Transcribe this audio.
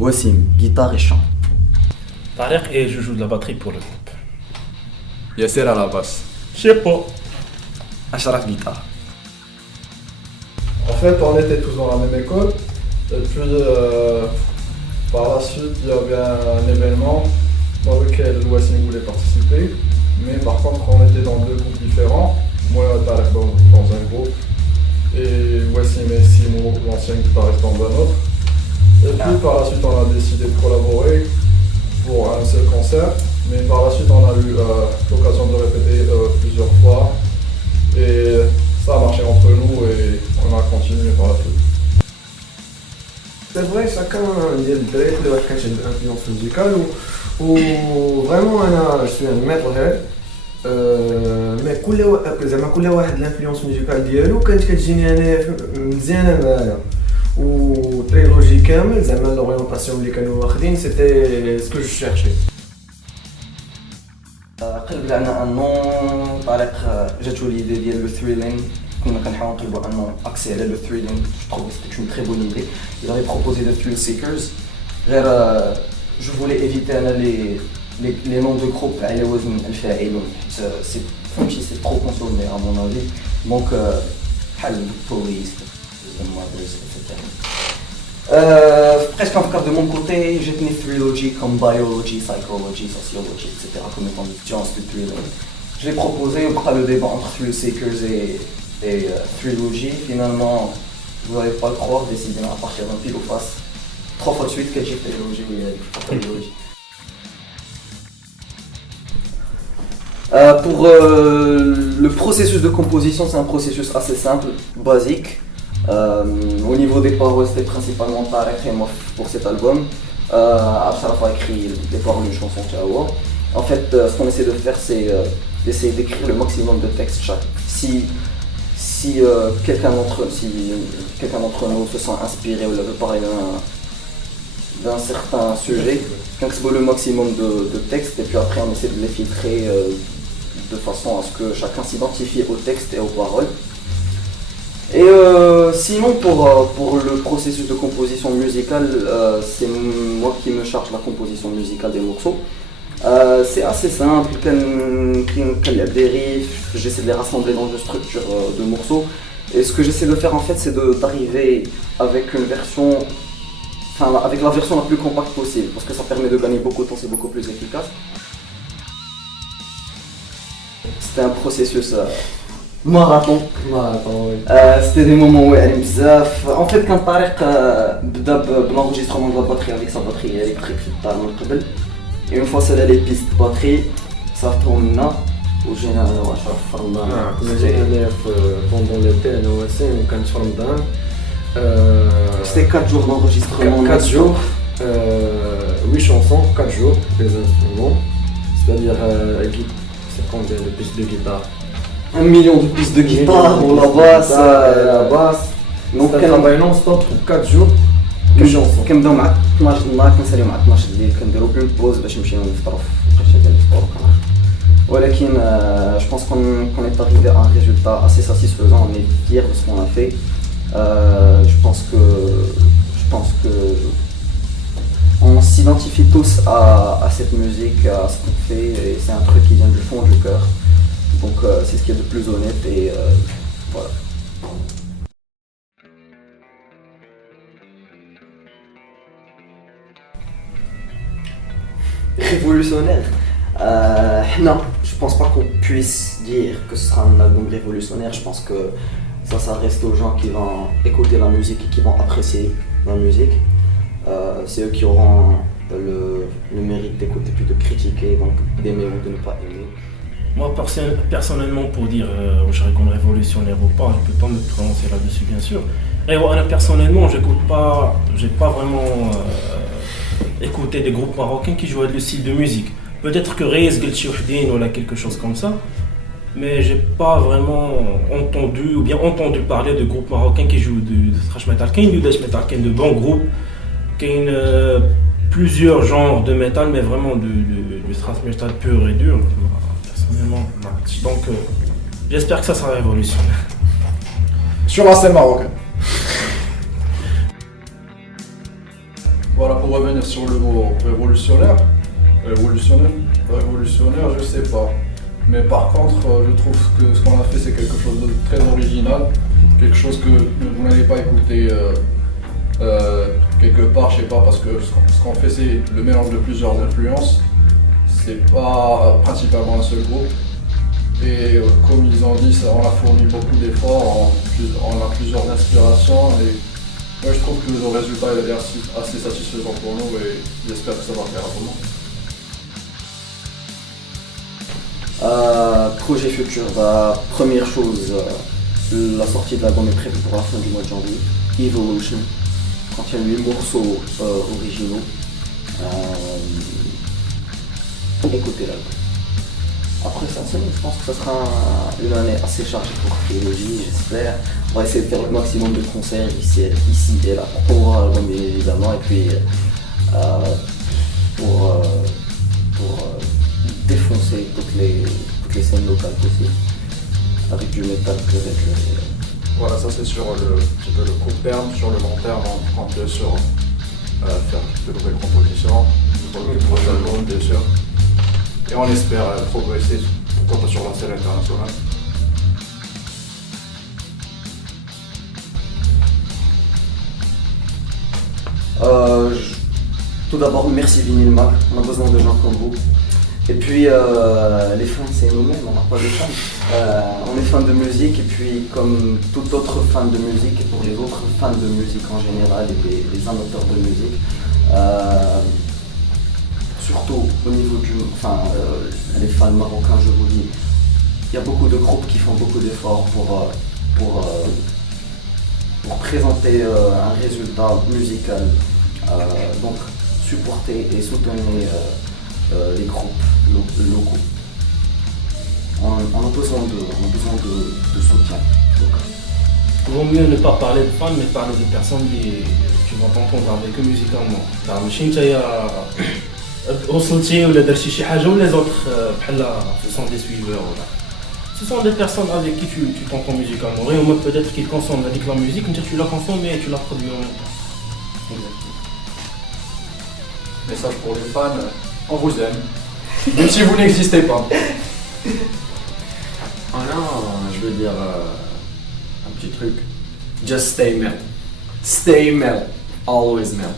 Wassim, guitare et chant. Tarek et je joue de la batterie pour le groupe. Yasser à la basse. Je sais pas. Ashraf, guitare. En fait, on était tous dans la même école. Et puis, par la suite, il y avait un événement dans lequel Wassim voulait participer. Mais par contre, on était dans deux groupes différents. Moi, Tarek dans un groupe. Et Wassim et Simo, l'ancien guitariste, dans un autre. Et puis, par la suite, on a décidé de collaborer pour un seul concert. Mais par la suite, on a eu l'occasion de répéter plusieurs fois. Et ça a marché entre nous et on a continué par la suite. C'est vrai, chacun ديال الدراري كل واحد كانت عنده انفلونس ميوزيكال و فريمون انا شوي ان ميتال هيد مي كل واحد الانفلونس ميوزيكال ديالو كانت كتجيني انا مزيانه معايا و تريلوجي كامل زعما لورينتاسيون اللي كانوا واخدين سيتي سكو جو شيرشي. قلب لنا انه طارق جاتو ليدي ديال لو ثريلين كنا كنحاول نقلبوا انه اكسي على لو ثريلين جو تروف سيتي اون تري بون ايدي il avait proposé de thrill seekers غير je voulais éviter انا les noms de groupes على وزن الفاعلون c'est فهمتي c'est trop consommé à mon avis donc بحال police the mothers etc. Presque en tout cas de mon côté, j'ai tenu Thrillogy comme biology, psychology, sociology, etc. comme étant des sciences du thrill. Je l'ai proposé, on fera le débat entre Thrill Seekers et Thrillogy. Finalement, vous n'allez pas le croire, décidément à partir d'un pile ou face. 3 fois de suite, que j'ai Thrillogy, oui, Thrillogy. Pour le processus de composition, c'est un processus assez simple, basique. Au niveau des paroles, c'était principalement Tarek et moi pour cet album. Ashraf a écrit les paroles d'une chanson Tiawa. En fait, ce qu'on essaie de faire, c'est d'essayer d'écrire le maximum de textes chaque. Si quelqu'un d'entre nous se sent inspiré ou veut parler d'un certain sujet, qu'on le maximum de textes et puis après on essaie de les filtrer de façon à ce que chacun s'identifie au texte et aux paroles. Et sinon pour le processus de composition musicale, c'est moi qui me charge la composition musicale des morceaux. C'est assez simple, quand il y a des riffs, j'essaie de les rassembler dans une structure de morceaux. Et ce que j'essaie de faire en fait, c'est d'arriver avec une version, avec la version la plus compacte possible, parce que ça permet de gagner beaucoup de temps, c'est beaucoup plus efficace. C'était un processus marathon. oui. C'était des moments où elle bzaf. En fait, quand Tarek bda l'enregistrement de la batterie avec sa batterie électrique في الدار من قبل. Et une fois celle les pistes de batterie, صافطهم لنا وجينا انا واشرف في رمضان. كنا جينا هنايا بوندون ليتي انا وسيم وكانت في رمضان. C'était 4 jours d'enregistrement. 4 jours, 8 chansons, 4 jours, les instruments. C'est-à-dire, c'est combien de pistes de guitare? 1 million de pistes de guitare ou la basse. La basse. Donc on travaille non-stop pour 4 jours, 8 chansons. كنبداو مع 12 النهار كنساليو مع 12 الليل كنديرو بلو بوز باش نمشيو نفطرو في القشه ديال الفطور ولكن je pense qu'on est arrivé à un résultat assez satisfaisant, on est fiers de ce qu'on a fait. Je pense que on s'identifie tous à cette musique, à ce qu'on fait et c'est un truc qui vient du fond du cœur. Donc c'est ce qui est de plus honnête et voilà. Révolutionnaire. Non, je pense pas qu'on puisse dire que ce sera un album révolutionnaire. Je pense que ça reste aux gens qui vont écouter la musique et qui vont apprécier la musique. C'est eux qui auront le mérite d'écouter plus de critiquer, donc d'aimer ou de ne pas aimer. Moi personnellement pour dire je serais comme révolutionnaire ou pas, je peux pas me prononcer là-dessus bien sûr. Et voilà, personnellement j'ai pas vraiment écouté des groupes marocains qui jouaient le style de musique. Peut-être que Reyes Gelchi Ohdin ou là quelque chose comme ça, mais j'ai pas vraiment entendu parler de groupes marocains qui jouent de thrash metal. Qu'il y a du death metal, qu'il y a de bons groupes, qu'il y a plusieurs genres de métal, mais vraiment du thrash metal pur et dur. Personnellement, non. Donc j'espère que ça sera révolutionnaire. Sur la scène marocaine. Voilà, pour revenir sur le mot révolutionnaire, je sais pas. Mais par contre, je trouve que ce qu'on a fait, c'est quelque chose de très original, quelque chose que vous n'allez pas écouter quelque part, je sais pas, parce que ce qu'on fait, c'est le mélange de plusieurs influences. C'est pas principalement un seul groupe. Et comme ils ont dit, on a fourni beaucoup d'efforts, on a plusieurs inspirations. Et moi, je trouve que le résultat est assez satisfaisant pour nous et j'espère que ça va plaire à tout le monde. Projet futur, bah, première chose, la sortie de l'album est prévue pour la fin du mois de janvier. Evolution contient 8 morceaux originaux. Écoutez l'album. Après cette semaine, je pense que ça sera une année assez chargée pour Trilogy, j'espère. On va essayer de faire le maximum de concerts ici et là pour promouvoir l'album bien évidemment et puis pour défoncer toutes les scènes locales possibles avec du métal que avec Voilà, ça c'est sur un petit peu le court terme. Sur le long terme, on compte bien sûr faire de nouvelles compositions, pour le prochain album bien sûr. Et on espère progresser, pourquoi pas sur la scène internationale. Tout d'abord, merci Vinyl Mag, on a besoin de gens comme vous. Et puis, les fans, c'est nous-mêmes, on n'a pas de fans. On est fans de musique, et puis, comme tout autre fan de musique, et pour les autres fans de musique en général, et les amateurs de musique, surtout au niveau les fans marocains, je vous dis, il y a beaucoup de groupes qui font beaucoup d'efforts pour présenter un résultat musical. Donc, supporter et soutenir les groupes locaux. On a besoin de soutien. Il vaut mieux ne pas parler de fans, mais parler de personnes qui vont t'entendre avec eux musicalement. ماشي نتايا وصلتي ولا درتي شي حاجه ولا les autres بحال ce sont des suiveurs ولا ce sont des personnes avec qui tu t'entends musicalement. Et au moins peut-être qu'ils consomment la musique, mais tu la consommes et tu la produis en même temps. Exactement. Message pour les fans, on vous aime, même si vous n'existez pas. Ah non, je veux dire un petit truc. Just stay melt. Stay melt. Always melt.